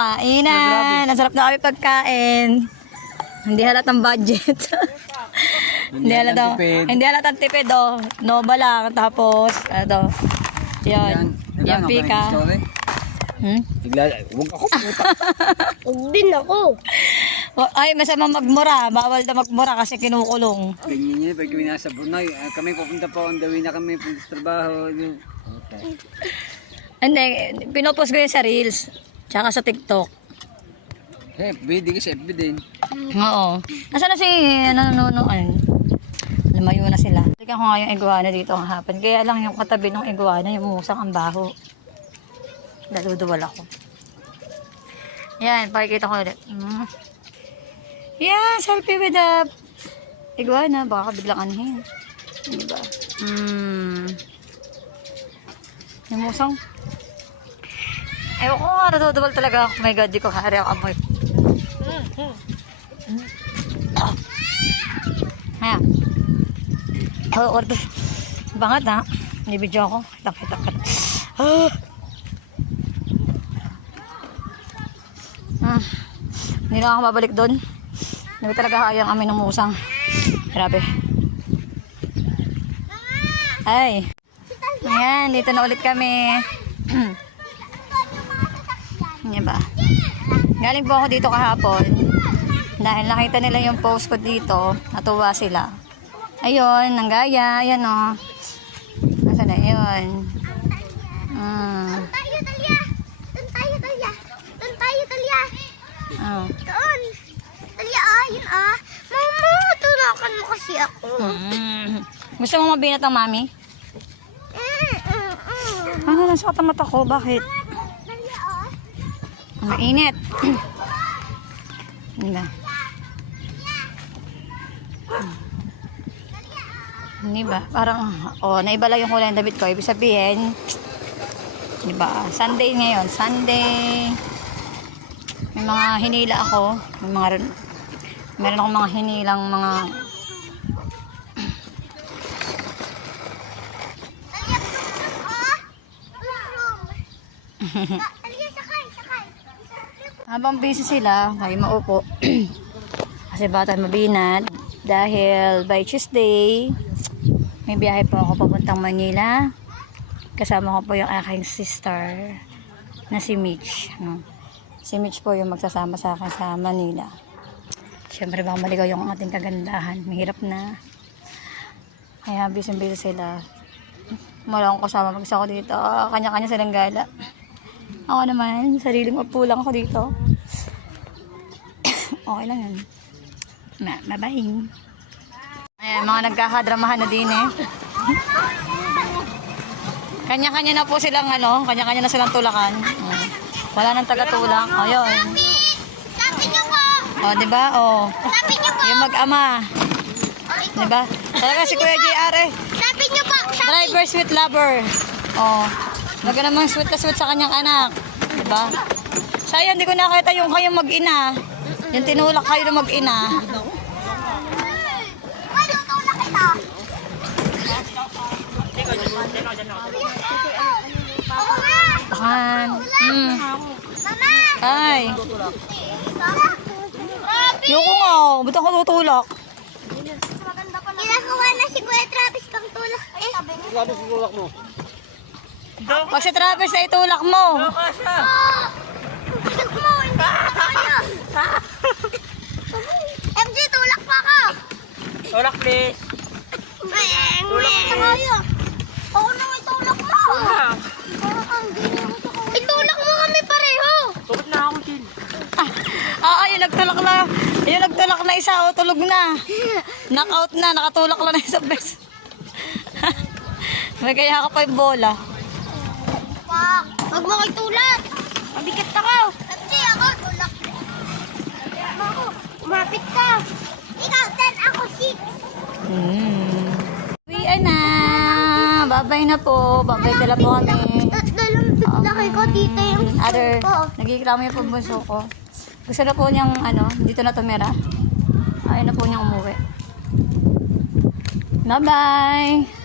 kainan. Ang sarap na kami pagkain. Hindi halatang budget. Hindi halatang tipid, oh. Nova lang. Tapos, ano, yun. Yung pika. Huwag ako puta. Huwag din ako. Ay, masama magmura. Bawal na magmura kasi kinukulong. Ganyan yun, pag kami nasa Brunei, kami papunta pa on the way na kami punta sa trabaho. Okay. Hindi, pinopost ko yun sa Reels. Tsaka sa TikTok. FB, di ka sa FB din. Oo. Nasaan na si, lumayo na sila. Tignan ko nga yung iguana dito ang hapon. Kaya lang yung katabi ng iguana, yung musang ang baho. Daluduwal ako. Yan, pakikita ko ulit. Yan, selfie with the iguana. Baka biglang anhin. Diba? Yung musang. Ewan ko nga, natutuwal talaga ako. Oh my God, di ko kahari ako amoy. Ayan. Order. Bangat na. Nibidyo ako. Kita. Hindi na ako babalik doon. Hindi talaga kaya kami ng musang. Grabe. Ay. Ayan, dito na ulit kami. Diba? Galing po ako dito kahapon. Dahil nakita nila yung post ko dito. Natuwa sila. Ayun, nanggaya. Ayan o. Nasaan na yun? Doon tayo, Talia. Doon. Talia, yun Mama, tunakan mo kasi ako. Gusto mo mabinat ang mami? Nasa mata ko. Bakit? Mainit. Diba? Diba? Parang, naibala yung kulay ng damit ko. Ibig sabihin, diba? Sunday ngayon. Sunday. May mga hinila ako. Meron akong mga hinilang mga sakay. habang busy sila, ay maupo. Kasi bata mabinat. Dahil by Tuesday, may biyahe po ako papuntang Manila. Kasama ko po yung aking sister na si Mitch. Si Mitch po yung magsasama sa akin sa Manila. Siyempre baka maligaw yung ating kagandahan. Mahirap na. Kaya busy sila. Wala akong kasama. Mag-isa ko dito. Kanya-kanya silang gala. Ako naman, sariling upo lang ako dito. Okay lang yan. Bye-bye. Ayan, mga nagkakadramahan na din eh. Kanya-kanya na po silang kanya-kanya na silang tulakan. Wala nang taga-tulak. Ayun. Sabi niyo po. Diba? Sabi niyo po. Yung mag-ama. Diba? Talaga si Kuya JR eh. Sabi niyo po. Driver, sweet lover. Laga namang sweet na sweet sa kanyang anak. Diba? Sayang, hindi ko nakita yung kayong mag-ina. Yung tinulak kayo na mag-ina. Ano tulak ito? Tahan. Mama. Ay. Yoko nga. Ba't ako tutulak? Kinakawa na si Kuya Travis pang tulak. Sabi si tulak mo. Pag si Travis na itulak mo. Tulak mo. Hindi ko kaya. MJ, tulak pa ako. Tulak please. Tulak pa kayo. Ako na itulak mo. Itulak mo kami pareho. Tulak na ako din. Yung nagtulak na. Yung nagtulak na isa, tulog na. Knockout na, nakatulak lang na isang beses. May kaya ka pa yung bola. Huwag mo kayo tulak. Mabigat ako. MJ, ako tulak. Ako, umapit ka. Ikaw 10, ako 6. Uwian na. Babay na po. Babay ka lang po kami. Laki ko dito yung Nagikramo yung pambunso ko. Gusto na po niyang, dito na tumira. Ayaw na po niyang umuwi. Bye-bye.